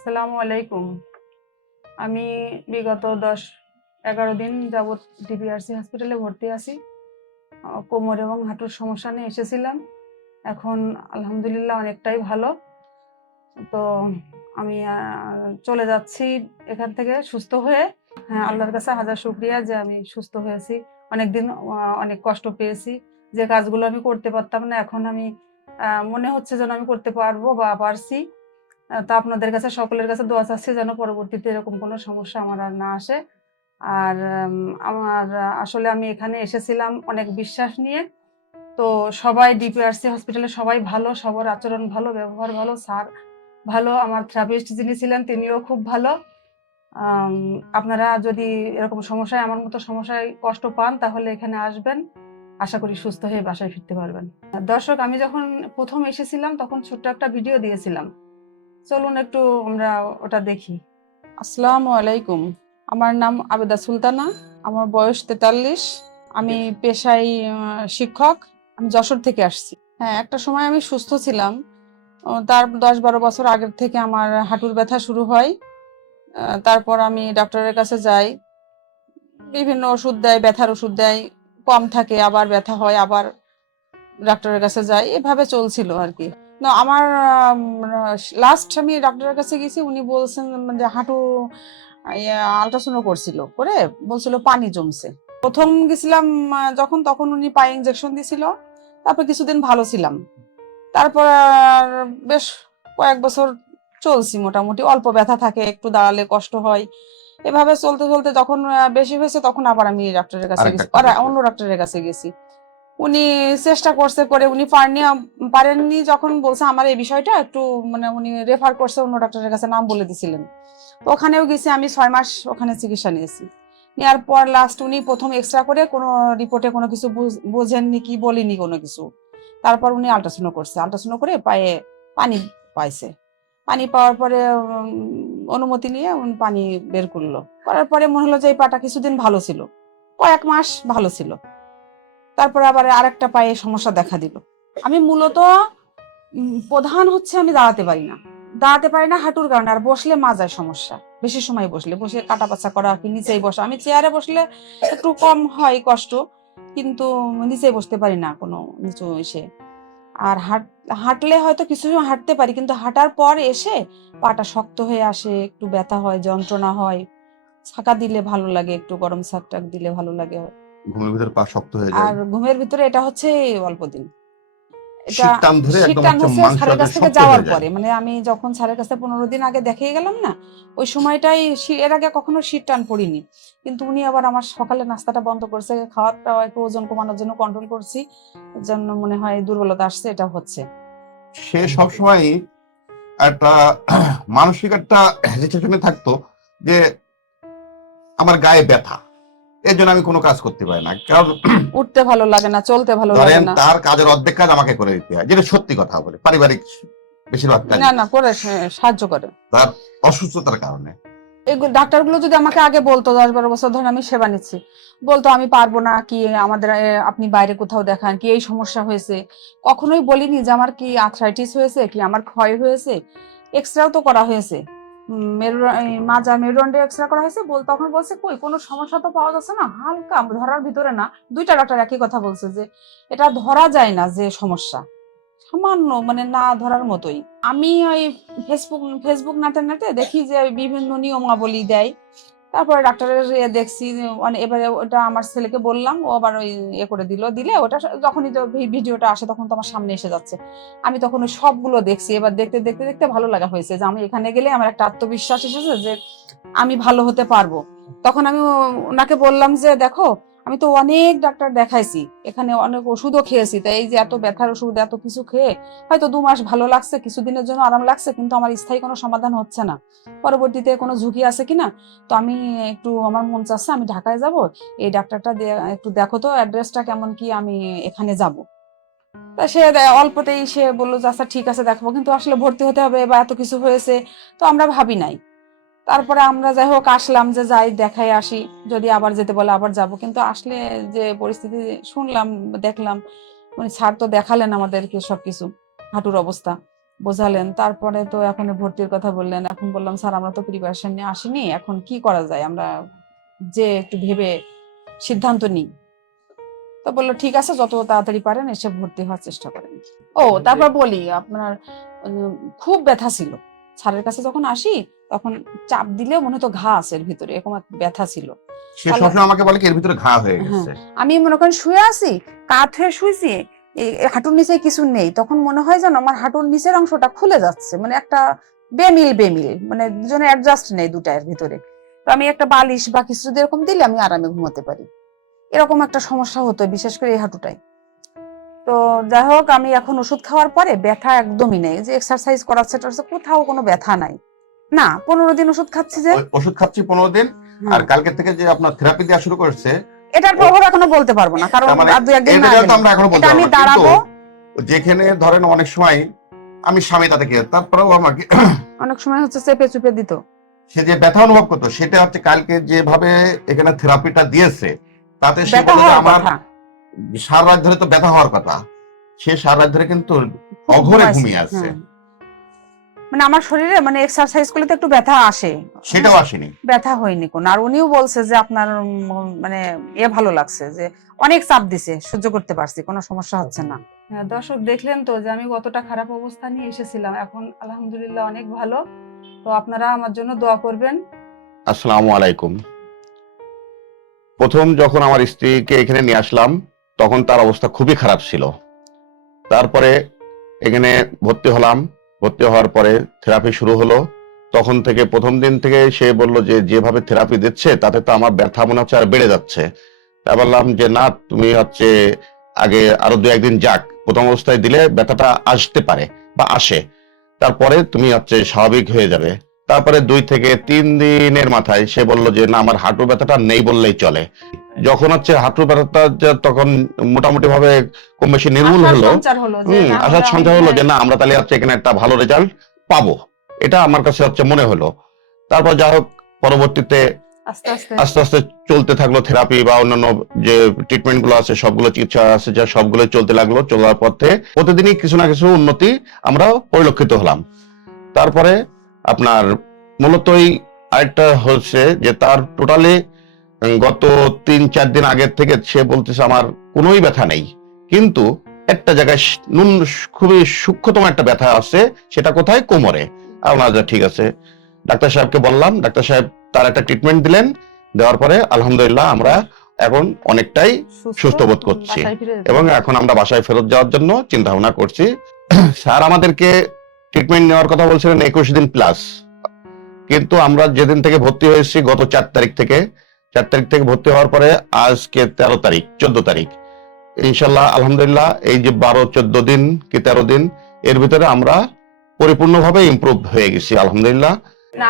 আসসালামু আলাইকুম। আমি বিগত দশ এগারো দিন যাবৎ ডিপিআরসি হসপিটালে ভর্তি আছি। কোমর এবং হাঁটুর সমস্যা নিয়ে এসেছিলাম। এখন আলহামদুলিল্লাহ অনেকটাই ভালো। তো আমি চলে যাচ্ছি এখান থেকে সুস্থ হয়ে। হ্যাঁ আল্লাহর কাছে হাজার শুক্রিয়া যে আমি সুস্থ হয়েছি। অনেকদিন অনেক কষ্ট পেয়েছি যে কাজগুলো আমি করতে পারতাম না। এখন আমি মনে হচ্ছে যেন আমি করতে পারব বা পারছি। তা আপনাদের কাছে, সকলের কাছে দোয়া চাচ্ছি যেন পরবর্তীতে এরকম কোনো সমস্যা আমার আর না আসে। আর আমার, আসলে আমি এখানে এসেছিলাম অনেক বিশ্বাস নিয়ে। তো সবাই ডিপিআরসি হসপিটালে সবাই ভালো, সবার আচরণ ভালো, ব্যবহার ভালো, স্যার ভালো, আমার থেরাপিস্ট যিনি ছিলেন তিনিও খুব ভালো। আপনারা যদি এরকম সমস্যায়, আমার মতো সমস্যায় কষ্ট পান, তাহলে এখানে আসবেন। আশা করি সুস্থ হয়ে বাসায় ফিরতে পারবেন। দর্শক, আমি যখন প্রথম এসেছিলাম, তখন ছোট্ট একটা ভিডিও দিয়েছিলাম। চলুন একটু আমরা ওটা দেখি। আসসালামু আলাইকুম। আমার নাম আবেদা সুলতানা আমার বয়স তেতাল্লিশ। আমি পেশায় শিক্ষক। আমি যশোর থেকে আসছি। হ্যাঁ একটা সময় আমি সুস্থ ছিলাম। তার দশ বারো বছর আগের থেকে আমার হাঁটুর ব্যথা শুরু হয়। তারপর আমি ডক্টরের কাছে যাই। বিভিন্ন ওষুধ দেয় ব্যথার ওষুধ দেয়। কম থাকে আবার ব্যথা হয় আবার ডাক্তারের কাছে যাই। এভাবে চলছিল আর কি। না আমার লাস্ট আমি ডাক্তারের কাছে গেছি উনি বলছেন যে হাঁটু আলট্রাসাউন্ড করছিল করে বলছিল পানি জমছে। প্রথম গেছিলাম যখন তখন উনি পায়ে ইঞ্জেকশন দিছিল তারপর কিছুদিন ভালো ছিলাম। তারপর বেশ কয়েক বছর চলছি মোটামুটি অল্প ব্যথা থাকে একটু দাঁড়ালে কষ্ট হয়। এভাবে চলতে চলতে যখন বেশি হয়েছে তখন আবার আমি ডাক্তারের কাছে গেছি। অন্য ডাক্তারের কাছে গেছি। উনি চেষ্টা করছে করে, উনি পারেনি পারেননি যখন বলছে আমার এই বিষয়টা, একটু মানে উনি রেফার করছে অন্য ডাক্তারের কাছে, নাম বলে দিছিলেন। তো ওখানেও গেছি আমি ছয় মাস ওখানে চিকিৎসা নিয়েছি। নেওয়ার পর লাস্ট উনি প্রথম এক্সট্রা করে কোনো রিপোর্টে কোনো কিছু বুঝ- বোঝেননি কি বলিনি কোনো কিছু। তারপর উনি আল্ট্রাসাউন্ড করছে। আল্ট্রাসাউন্ড করে পায়ে পানি পাইছে। পানি পাওয়ার পরে অনুমতি নিয়ে উনি পানি বের করল। করার পরে মনে হলো যে এই পাটা কিছুদিন ভালো ছিল। কয়েক মাস ভালো ছিল। তারপরে আবার আরেকটা পায়ে সমস্যা দেখা দিল। আমি মূলত প্রধান হচ্ছে আমি দাঁড়াতে পারি না। দাঁড়াতে পারি না হাঁটুর কারণে, আর বসলে মাজায় সমস্যা। বেশি সময় বসলে, বসে কাটা বাচ্চা করা কি নিচেই বসা। আমি চেয়ারে বসলে একটু কম হয় কষ্ট, কিন্তু নিচেই বসতে পারি না কোনো নিচু এসে। আর হাঁট, হাঁটলে হয়তো কিছু সময় হাঁটতে পারি, কিন্তু হাঁটার পর এসে পাটা শক্ত হয়ে আসে, একটু ব্যথা হয়, যন্ত্রণা হয়। ছাকা দিলে ভালো লাগে, একটু গরম ছাক টাক দিলে ভালো লাগে। ঘুমের ভিতরে পা শক্ত হয়ে যায়। আর ঘুমের ভিতরে এটা হচ্ছে অল্প দিন। এটা ধরে একদম টান হচ্ছে হচ্ছে মাংস স্যারের কাছ থেকে যাওয়ার পরে। মানে আমি যখন স্যারের কাছে পনেরো দিন আগে দেখিয়ে গেলাম না ওই সময়টাই এর আগে কখনো শীত টান পড়িনি। কিন্তু উনি আবার আমার সকালে নাস্তাটা বন্ধ করছে খাওয়াটা একটু ওজন কমানোর জন্য কন্ট্রোল করছি জন্য মনে হয় দুর্বলতা আসছে এটা হচ্ছে। সে সবসময় একটা মানসিক একটা হেজিটেশনে থাকতো যে আমার গায়ে ব্যথা। এর জন্য আমি কোনো কাজ করতে পারি না। কারণ উঠতে ভালো লাগে না চলতে ভালো লাগে না। তার কাজের অর্ধেক কাজ আমাকে করে দিতে হয় যেটা সত্যি কথা বলে পারিবারিক বেশিরভাগ কাজ। না না করে সাহায্য করে। তার অসুস্থতার কারণে। ডাক্তারগুলো যদি আমাকে আগে বলতো দশ বারো বছর ধরে আমি সেবা নিচ্ছি বলতো আমি পারব না কি আমাদের আপনি বাইরে কোথাও দেখান কি এই সমস্যা হয়েছে? কখনোই বলিনি যে আমার কি আর্থ্রাইটিস হয়েছে কি আমার ক্ষয় হয়েছে? এক্সরেও তো করা হয়েছে। মেরু- মাজা মেরুদণ্ডে এক্সরে করা হয়েছে, বল তখন বলছে, কই, কোনো সমস্যা তো পাওয়া যাচ্ছে না? হালকা, ধরার ভিতরে না? দুইটা ডাক্তার একই কথা বলছে যে, এটা ধরা যায় না যে সমস্যা। সামান্য মানে না ধরার মতোই। আমি ওই ফেসবুক ফেসবুক নাতে নাতে দেখি যে বিভিন্ন নিয়মাবলী দেয়। তারপরে ডাক্তারের ইয়ে দেখছি মানে এবারে ওটা আমার ছেলেকে বললাম, ও আবার ওই ইয়ে করে দিল, দিলে ওটা যখনই তো ভিডিওটা আসে তখন তো আমার সামনে এসে যাচ্ছে। আমি তখন ওই সবগুলো দেখছি, এবার দেখতে দেখতে দেখতে ভালো লাগা হয়েছে যে আমি এখানে গেলে আমার একটা আত্মবিশ্বাস এসেছে যে আমি ভালো হতে পারব। তখন আমি ওনাকে বললাম যে দেখো আমি তো অনেক ডাক্তার দেখাইছি, এখানে অনেক ওষুধও খেয়েছি, তাই এই যে এত ব্যথার ওষুধ, এত কিছু খেয়ে হয়তো দু মাস ভালো লাগছে, কিছুদিনের জন্য আরাম লাগছে, কিন্তু আমার স্থায়ী কোনো সমাধান হচ্ছে না। পরবর্তীতে কোনো ঝুঁকি আছে কিনা? তো আমি একটু, আমার মন চাচ্ছে আমি ঢাকায় যাব, এই ডাক্তারটা একটু দেখো তো অ্যাড্রেসটা কেমন কি আমি এখানে যাব। তা সে অল্পতেই সে বলল, যে আচ্ছা ঠিক আছে, দেখব। কিন্তু আসলে ভর্তি হতে হবে বা এত কিছু হয়েছে, তো আমরা ভাবি নাই। তারপরে আমরা যাই হোক আসলাম যে যাই দেখাই আসি। যদি আবার যেতে বলে আবার যাব। কিন্তু আসলে যে পরিস্থিতি শুনলাম দেখলাম উনি স্যার তো দেখালেন আমাদেরকে সবকিছু হাঁটুর অবস্থা বোঝালেন। তারপরে তো এখন ভর্তির কথা বললেন। এখন বললাম স্যার আমরা তো প্রিপারেশন নিয়ে আসিনি। এখন কি করা যায়? আমরা যে একটু ভেবে সিদ্ধান্ত নিই। তো বলল ঠিক আছে যত তাড়াতাড়ি পারেন এসে ভর্তি হওয়ার চেষ্টা করেন। ও তারপর বলি আপনার খুব ব্যথা ছিল। স্যারের কাছে যখন আসি তখন চাপ দিলে মনে হতো ঘা আছে এর ভিতরে এরকম এক ব্যথা ছিল। সে সবসময় আমাকে বলে কি এর ভিতরে ঘা হয়ে হ্যাঁ। গেছে? আমি মনে করেন শুয়ে আছি কাত হয়ে শুয়েছি হাঁটুর নিচে কিছু নেই তখন মনে হয় যেন আমার হাঁটুর নিচের অংশটা খুলে যাচ্ছে মানে একটা বেমিল বেমিল মানে দুজনে অ্যাডজাস্ট নেই দুটার ভিতরে। তো আমি একটা বালিশ বা কিছু যদি এরকম দিলে আমি আরামে ঘুমাতে পারি। এরকম একটা সমস্যা হতো বিশেষ করে এই হাঁটুটায়। তো যাই হোক আমি এখন ওষুধ খাওয়ার পরে ব্যথা একদমই নেই। যে এক্সারসাইজ করাচ্ছে টরাচ্ছে কোথাও কোনো ব্যথা নাই। না পনেরো দিন ওষুধ খাচ্ছি যে। ওষুধ খাচ্ছি পনেরো দিন। আর কালকে থেকে যে আপনার থেরাপি দেওয়া শুরু করেছে এটার প্রভাব এখনও বলতে পারব না কারণ মানে আর দু একদিন আমরা এখনও বলতে আমি দাঁড়াবো। যেখানে ধরেন অনেক সময় আমি স্বামী তাদেরকে তারপরেও আমাকে অনেক সময় হচ্ছে চেপে চুপে দিত। সে যে ব্যথা অনুভব করতো সেটা হচ্ছে কালকে যেভাবে এখানে থেরাপিটা দিয়েছে তাতে সে ব্যথা বলে আমার সারা রাত ধরে তো ব্যথা হওয়ার কথা। সে সারা রাত ধরে কিন্তু অঘরে ঘুমিয়ে আছে। হ্যাঁ। মানে আমার শরীরে মানে এক্সারসাইজ করলে তো একটু ব্যথা আসে। সেটাও আসেনি। ব্যথা হয়নি কোন। আর উনিও বলছে যে আপনার মানে এ ভালো লাগছে যে অনেক চাপ দিছে সহ্য করতে পারছি কোনো সমস্যা হচ্ছে না। হ্যাঁ, দর্শক দেখলেন তো যে আমি কতটা খারাপ অবস্থা নিয়ে এসেছিলাম। এখন আলহামদুলিল্লাহ অনেক ভালো। তো আপনারা আমার জন্য দোয়া করবেন। আসসালামু আলাইকুম। প্রথম যখন আমার স্ত্রীকে এখানে নিয়ে আসলাম তখন তার অবস্থা খুবই খারাপ ছিল। তারপরে এখানে ভর্তি হলাম। ভর্তি হওয়ার পরে থেরাপি শুরু হলো। তখন থেকে প্রথম দিন থেকে সে বলল যে, যেভাবে থেরাপি দিচ্ছে, তাতে তো আমার ব্যথা মনে হচ্ছে আর বেড়ে যাচ্ছে। তা বললাম যে, না, তুমি হচ্ছে আগে আরও দু একদিন যাক। প্রথম অবস্থায় দিলে ব্যথাটা আসতে পারে বা আসে। তারপরে তুমি হচ্ছে স্বাভাবিক হয়ে যাবে। তারপরে দুই থেকে তিন দিনের মাথায় সে বলল যে না আমার হাঁটু ব্যথাটা নেই বললেই চলে। যখন হচ্ছে হাঁটু ব্যথাটা তখন মোটামুটি ভাবে কম বেশি নির্মূল হলো। সঞ্চার যে হম আসার হলে হলো যে না আমরা তাহলে হচ্ছে এখানে একটা ভালো রেজাল্ট পাবো। এটা আমার কাছে হচ্ছে মনে হলো। তারপর যাই হোক পরবর্তীতে আস্তে আস্তে। আস্তে আস্তে চলতে থাকল থেরাপি বা অন্যান্য যে ট্রিটমেন্টগুলো আছে সবগুলো চিকিৎসা আছে যা সবগুলো চলতে লাগল চলার পথে প্রতিদিনই কিছু না কিছু উন্নতি আমরা পরিলক্ষিত হলাম। তারপরে আপনার মূলতই আরেকটা হচ্ছে যে তার টোটালি গত তিন চার দিন আগের থেকে সে বলতেছে আমার কোনোই ব্যথা নেই। কিন্তু একটা জায়গায় নুন খুবই সূক্ষ্মতম একটা ব্যথা আছে সেটা কোথায়? কোমরে। যা ঠিক আছে ডাক্তার সাহেবকে বললাম ডাক্তার সাহেব তার একটা ট্রিটমেন্ট দিলেন দেওয়ার পরে আলহামদুলিল্লাহ আমরা এখন অনেকটাই সুস্থ বোধ করছি। এবং এখন আমরা বাসায় ফেরত যাওয়ার জন্য চিন্তা ভাবনা করছি। স্যার আমাদেরকে ট্রিটমেন্ট নেওয়ার কথা বলছিলেন একুশ দিন প্লাস কিন্তু আমরা যেদিন থেকে ভর্তি হয়েছি গত চার তারিখ থেকে, চার তারিখ থেকে ভর্তি হওয়ার পরে আজকে তেরো তারিখ, চোদ্দ তারিখ। ইনশাল্লাহ, আলহামদুলিল্লাহ, এই যে বারো, চোদ্দ দিন কি তেরো দিন, এর ভিতরে আমরা পরিপূর্ণভাবে ইমপ্রুভ হয়ে গেছি, আলহামদুলিল্লাহ।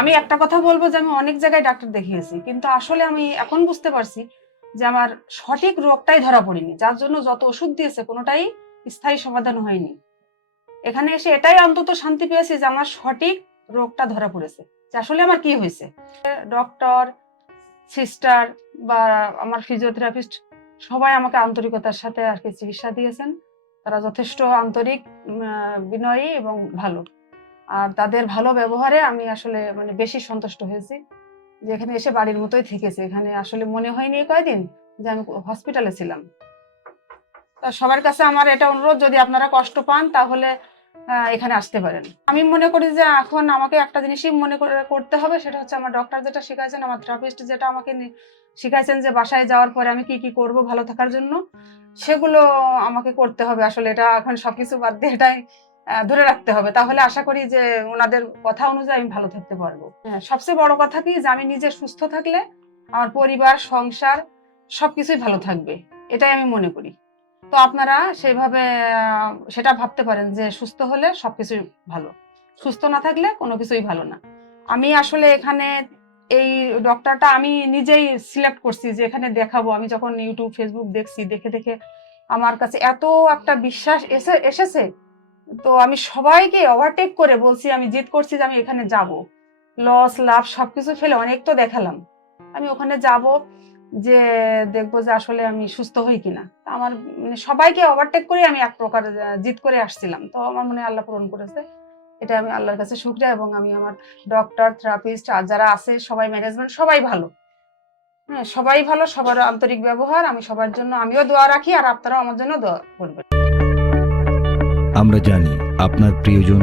আমি একটা কথা বলব যে আমি অনেক জায়গায় ডাক্তার দেখিয়েছি, কিন্তু আসলে আমি এখন বুঝতে পারছি যে আমার সঠিক রোগটাই ধরা পড়েনি, যার জন্য যত ওষুধ দিয়েছে কোনোটাই স্থায়ী সমাধান হয়নি। এখানে এসে এটাই অন্তত শান্তি পেয়েছি যে আমার সঠিক রোগটা ধরা পড়েছে। যে আসলে আমার কি হয়েছে? ডক্টর সিস্টার বা আমার ফিজিওথেরাপিস্ট সবাই আমাকে আন্তরিকতার সাথে আর কি চিকিৎসা দিয়েছেন। তারা যথেষ্ট আন্তরিক বিনয়ী এবং ভালো। আর তাদের ভালো ব্যবহারে আমি আসলে মানে বেশি সন্তুষ্ট হয়েছি। যে এখানে এসে বাড়ির মতোই থেকেছে। এখানে আসলে মনে হয়নি কয়দিন যে আমি হসপিটালে ছিলাম। তা সবার কাছে আমার এটা অনুরোধ, যদি আপনারা কষ্ট পান তাহলে এখানে আসতে পারেন। আমি মনে করি যে এখন আমাকে একটা জিনিসই মনে করে- করতে হবে সেটা হচ্ছে আমার ডক্টর যেটা শিখাইছেন আমার থেরাপিস্ট যেটা আমাকে শিখাইছেন যে বাসায় যাওয়ার পরে আমি কি কি করব ভালো থাকার জন্য সেগুলো আমাকে করতে হবে। আসলে এটা এখন সবকিছু বাদ দিয়ে এটাই ধরে রাখতে হবে। তাহলে আশা করি যে ওনাদের কথা অনুযায়ী আমি ভালো থাকতে পারব। হ্যাঁ, সবচেয়ে বড় কথা কি যে আমি নিজে সুস্থ থাকলে আমার পরিবার সংসার সবকিছুই ভালো থাকবে। এটাই আমি মনে করি। তো আপনারা সেভাবে সেটা ভাবতে পারেন যে সুস্থ হলে সবকিছুই ভালো। সুস্থ না থাকলে কোনো কিছুই ভালো না। আমি আসলে এখানে এই ডক্টরটা আমি নিজেই সিলেক্ট করছি যে এখানে দেখাবো। আমি যখন ইউটিউব ফেসবুক দেখছি, দেখে দেখে আমার কাছে এত একটা বিশ্বাস এসে, এসেছে। তো আমি সবাইকে ওভারটেক করে বলছি, আমি জিদ করছি যে আমি এখানে যাব। লস লাভ সবকিছু ফেলে অনেক তো দেখালাম। আমি ওখানে যাব যে দেখব যে আসলে আমি সুস্থ হই কিনা। আমার মানে সবাইকে ওভারটেক করে আমি এক প্রকার জিদ করে আসছিলাম। তো আমার মনে আল্লাহ পূরণ করেছে। এটা আমি আল্লাহর কাছে শুক্রিয়া এবং আমি আমার ডক্টর থেরাপিস্ট আর যারা আছে, সবাই ম্যানেজমেন্ট সবাই ভালো। হ্যাঁ সবাই ভালো, সবার আন্তরিক ব্যবহার, আমি সবার জন্য, আমিও দোয়া রাখি, আর আপনারাও আমার জন্য দোয়া করবেন। আমরা জানি আপনার প্রিয়জন